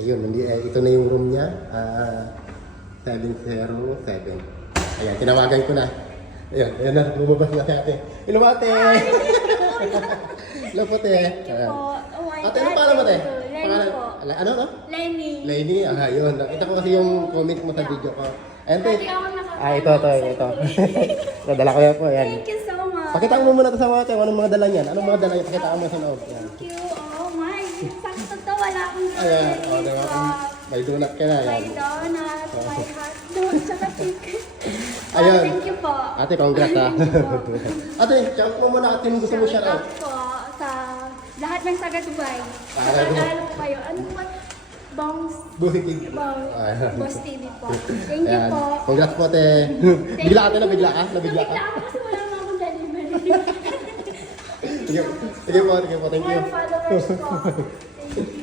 Ayun, ito na yung room niya. 707. Ayan, tinawagan ko na. Ayan, ayan na, lumabas na si ate. Hello ate! Hello po te. Thank you po. Oh my Ate, God. ano pala mo te? Lenny Pangalan- po. Ano to? Lenny. Lenny, yun. Nakita ko kasi yung comment mo sa video ko. Ayan te. Dati ako Ito. Nadala ko yan po, ayan. Thank you so much. Pakita mo muna to sa mga te, anong mga dala niyan? Anong mga dala niyan? Pakita mo sa loob. Ayan. Thank you. Oh my. Sakto to. Wala akong Ayan, gawin. diba? May donut ka na. My Ayan. donut, my hot dog, tsaka chicken. Ayun. Thank you po. Ate, congrats ha. Ate, shout mo muna at sino gusto mo shout out. Shout out po sa lahat ng taga Dubai. Taga Dubai. Nag-aalala po kayo. Ano po? Bongs. Buhitig. Boss TV po. Thank you Ayan. po. Congrats po ate. Bigla ate, nabigla ka? Nabigla ka? Nabigla ako kasi wala na akong delivery. Sige po, thank you. More followers po. Thank you.